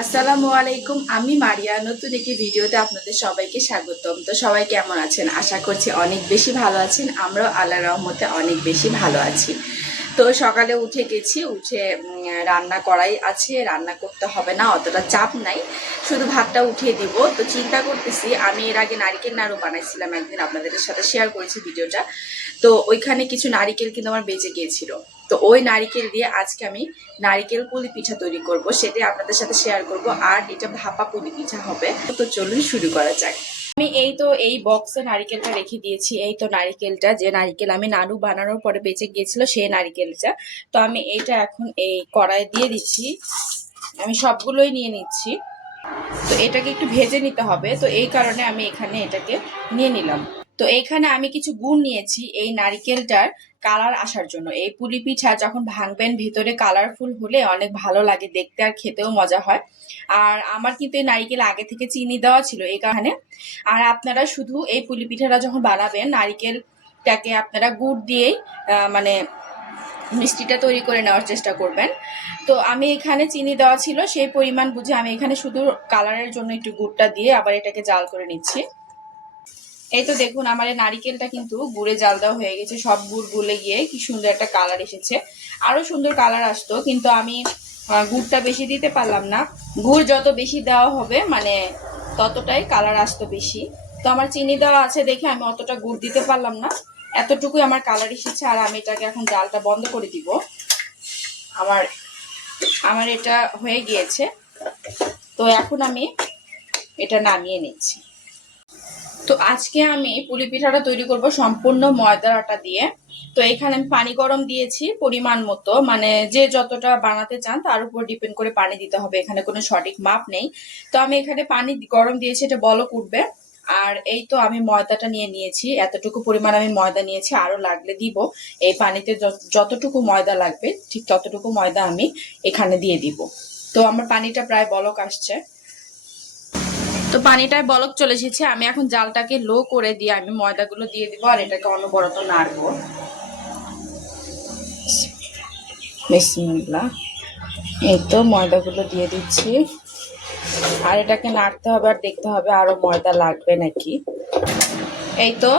আসসালামু আলাইকুম। আমি মারিয়া, নতুন একটি ভিডিওতে আপনাদের সবাইকে স্বাগতম। তো সবাই কেমন আছেন? আশা করছি অনেক বেশি ভালো আছেন। আমরাও আল্লাহর রহমতে অনেক বেশি ভালো আছি। তো সকালে উঠে গেছি, উঠে রান্না করাই আছে, রান্না করতে হবে না, অতটা চাপ নাই, শুধু ভাতটা উঠিয়ে দিব। তো চিন্তা করতেছি, আমি এর আগে নারিকেল নাড়ু বানাইছিলাম একদিন, আপনাদের সাথে শেয়ার করেছি ভিডিওটা। তো ওইখানে কিছু নারিকেল কিন্তু আমার বেঁচে গিয়েছিল। তো ওই নারিকেল দিয়ে আজকে আমি নারিকেল পুলি পিঠা তৈরি করব, সেটাই আপনাদের সাথে শেয়ার করব। আর এটা ভাপা পুলি পিঠা হবে। তো চলুন শুরু করা যাক। আমি এই বক্সে নারিকেলটা রেখে দিয়েছি। এই তো নারিকেলটা, যে নারিকেল আমি নাড়ু বানানোর পরে বেঁচে গিয়েছিল সেই নারিকেলটা। তো আমি এইটা এখন এই কড়াই দিয়ে দিচ্ছি। আমি সবগুলোই নিয়ে নিচ্ছি। তো এটাকে একটু ভেজে নিতে হবে, তো এই কারণে আমি এখানে এটাকে নিয়ে নিলাম। তো এইখানে আমি কিছু গুড় নিয়েছি এই নারিকেলটার কালার আসার জন্য। এই পুলি পিঠা যখন ভাঙবেন ভিতরে কালারফুল হলে অনেক ভালো লাগে দেখতে, আর খেতেও মজা হয়। আর আমার কিন্তু এই নারিকেল আগে থেকে চিনি দেওয়া ছিল এই কারণে। আর আপনারা শুধু এই পুলি পিঠাটা যখন বানাবেন নারিকেলটাকে আপনারা গুড় দিয়েই মানে মিষ্টিটা তৈরি করে নেওয়ার চেষ্টা করবেন। তো আমি এখানে চিনি দেওয়া ছিল, সেই পরিমাণ বুঝে আমি এখানে শুধু কালারের জন্য একটু গুড়টা দিয়ে আবার এটাকে জাল করে নিচ্ছি। এই তো দেখুন আমার এই নারিকেলটা কিন্তু গুড়ে জাল দেওয়া হয়ে গেছে, সব গুড় গুলে গিয়ে কি সুন্দর একটা কালার এসেছে। আরো সুন্দর কালার আসতো, কিন্তু আমি গুড়টা বেশি দিতে পারলাম না। গুড় যত বেশি দেওয়া হবে মানে ততটাই কালার আসতো বেশি। তো আমার চিনি দেওয়া আছে দেখে আমি অতটা গুড় দিতে পারলাম না, এতটুকুই আমার কালার এসেছে। আর আমি এটাকে এখন জালটা বন্ধ করে দিব। আমার আমার এটা হয়ে গিয়েছে। তো এখন আমি এটা নামিয়ে নিচ্ছি। তো আজকে আমি পুলি পিঠাটা তৈরি করব সম্পূর্ণ ময়দার আটা দিয়ে। তো এখানে আমি পানি গরম দিয়েছি পরিমাণ মতো, মানে যে যতটা বানাতে চান তার উপর ডিপেন্ড করে পানি দিতে হবে, এখানে কোনো সঠিক মাপ নেই। তো আমি এখানে পানি গরম দিয়েছি, এটা বলক উঠবে। আর এই তো আমি ময়দাটা নিয়ে নিয়েছি, এতটুকু পরিমাণ আমি ময়দা নিয়েছি, আরো লাগলে দিব। এই পানিতে যতটুকু ময়দা লাগবে ঠিক ততটুকু ময়দা আমি এখানে দিয়ে দিব। তো আমার পানিটা প্রায় বলক আসছে। তো পানিটায় বলক চলে এসেছে, আমি এখন জালটাকে লো করে দিয়ে আমি ময়দাগুলো দিয়ে দিব আর এটাকে অনবরত নাড়বো। বিসমিল্লাহ। এই তো ময়দাগুলো দিয়ে দিচ্ছি, আর এটাকে নাড়তে হবে আর দেখতে হবে আরো ময়দা লাগবে নাকি। এই তো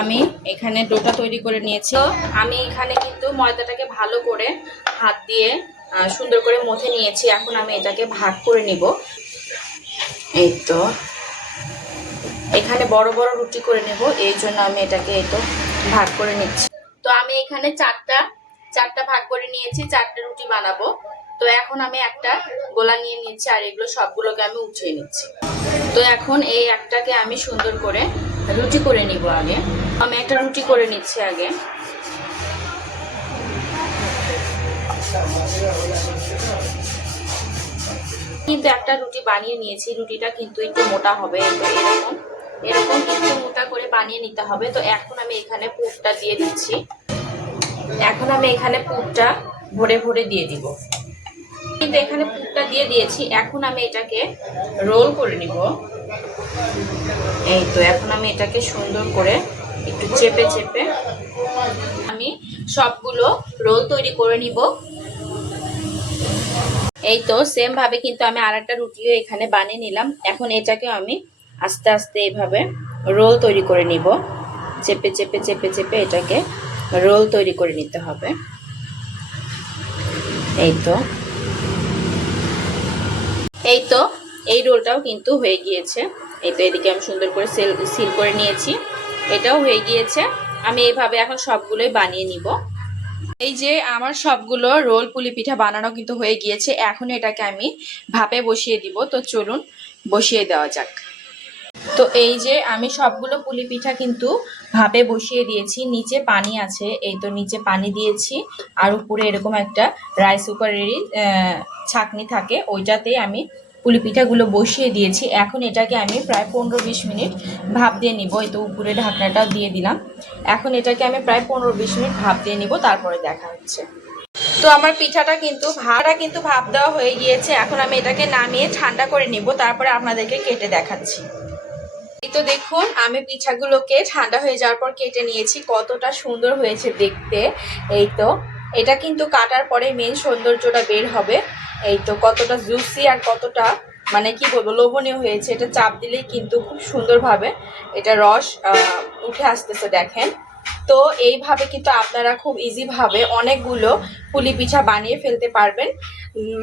আমি এখানে ডোটা তৈরি করে নিয়েছি। তো আমি এখানে কিন্তু ময়দাটাকে ভালো করে হাত দিয়ে সুন্দর করে মথে নিয়েছি। এখন আমি এটাকে ভাগ করে নিব। এই তো এখানে বড় বড় রুটি করে নেব, এই জন্য আমি এটাকে এই তো ভাগ করে নিচ্ছি। তো আমি এখানে চারটা ভাগ করে নিয়েছি, 4টে রুটি বানাবো। তো এখন আমি একটা গোলা নিয়ে নিচ্ছি আর এগুলো সবগুলোকে আমি উঠিয়ে নিচ্ছি। তো এখন এই একটাকে আমি সুন্দর করে রুটি করে নিব। আগে আমি একটা রুটি করে নিচ্ছি আগে। কিন্তু একটা রুটি বানিয়ে নিয়েছি, রুটিটা কিন্তু একটু মোটা হবে, তো এরকম এরকম একটু মোটা করে বানিয়ে নিতে হবে। তো এখন আমি এখানে পুরটা দিয়ে দিচ্ছি। এখন আমি এখানে পুরটা ভরে ভরে দিয়ে দিব। কিন্তু এখানে পুরটা দিয়ে দিয়েছি, এখন আমি এটাকে রোল করে নিব। এই তো এখন আমি এটাকে সুন্দর করে একটু চেপে চেপে আমি সবগুলো রোল তৈরি করে নিব। এই তো সেম ভাবে কিন্তু আমি আরেকটা রুটিও এখানে বানিয়ে নিলাম। এখন এটাকে আমি আস্তে আস্তে এইভাবে রোল তৈরি করে নিব। চেপে চেপে চেপে চেপে এটাকে রোল তৈরি করে নিতে হবে। এই তো এই রোলটাও কিন্তু হয়ে গিয়েছে। এই তো এদিকে আমি সুন্দর করে সিল করে নিয়েছি, এটাও হয়ে গিয়েছে। আমি এইভাবে এখন সবগুলোই বানিয়ে নিব। এই যে আমার সবগুলো রোল পুলি পিঠা বানানো কিন্তু হয়ে গিয়েছে, এখন এটাকে আমি ভাপে বসিয়ে দিব। তো চলুন বসিয়ে দেওয়া যাক। তো এই যে আমি সবগুলো পুলি পিঠা কিন্তু ভাপে বসিয়ে দিয়েছি, নিচে পানি আছে, এই তো নিচে পানি দিয়েছি। আর উপরে এরকম একটা রাইস কুকারেরই ছাঁকনি থাকে, ওইটাতেই আমি পুলি পিঠাগুলো বসিয়ে দিয়েছি। এখন এটাকে আমি প্রায় 15-20 মিনিট ভাপ দিয়ে নিব। এই তো উপরে ঢাকনাটাও দিয়ে দিলাম। এখন এটাকে আমি প্রায় 15-20 মিনিট ভাপ দিয়ে নিব, তারপরে দেখা হচ্ছে। তো আমার পিঠাটা কিন্তু ভাপ দেওয়া হয়ে গিয়েছে। এখন আমি এটাকে নামিয়ে ঠান্ডা করে নিব, তারপরে আপনাদেরকে কেটে দেখাচ্ছি। এই তো দেখুন আমি পিঠাগুলোকে ঠান্ডা হয়ে যাওয়ার পর কেটে নিয়েছি, কতটা সুন্দর হয়েছে দেখতে। এই তো এটা কিন্তু কাটার পরে মেন সৌন্দর্যটা বের হবে। এই তো কতটা জুসি আর কতটা মানে কি বলবো লোভনীয় হয়েছে। এটা চাপ দিলেই কিন্তু খুব সুন্দরভাবে এটা রস উঠে আসতেছে দেখেন। তো এইভাবে কিন্তু আপনারা খুব ইজিভাবে অনেকগুলো পুলি পিঠা বানিয়ে ফেলতে পারবেন।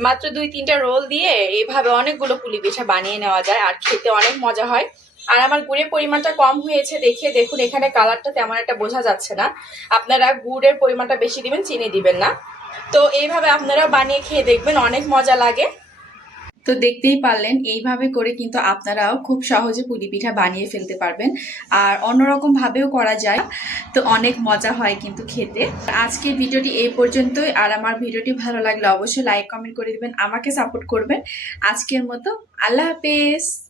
মাত্র 2-3টা রোল দিয়ে এইভাবে অনেকগুলো পুলি পিঠা বানিয়ে নেওয়া যায়, আর খেতে অনেক মজা হয়। আর আমার গুড়ের পরিমাণটা কম হয়েছে দেখে দেখুন এখানে কালারটা তেমন একটা বোঝা যাচ্ছে না। আপনারা গুড়ের পরিমাণটা বেশি দিবেন, চিনি দিবেন না। তো এইভাবে আপনারা বানিয়ে খেয়ে দেখবেন, অনেক মজা লাগে। তো দেখতেই পারলেন এইভাবে করে কিন্তু আপনারাও খুব সহজে পুলি পিঠা বানিয়ে ফেলতে পারবেন, আর অন্যরকম ভাবেও করা যায়। তো অনেক মজা হয় কিন্তু খেতে। আজকের ভিডিওটি এই পর্যন্তই। আর আমার ভিডিওটি ভালো লাগলে অবশ্যই লাইক কমেন্ট করে দিবেন, আমাকে সাপোর্ট করবেন। আজকের মতো আল্লাহ হাফেজ।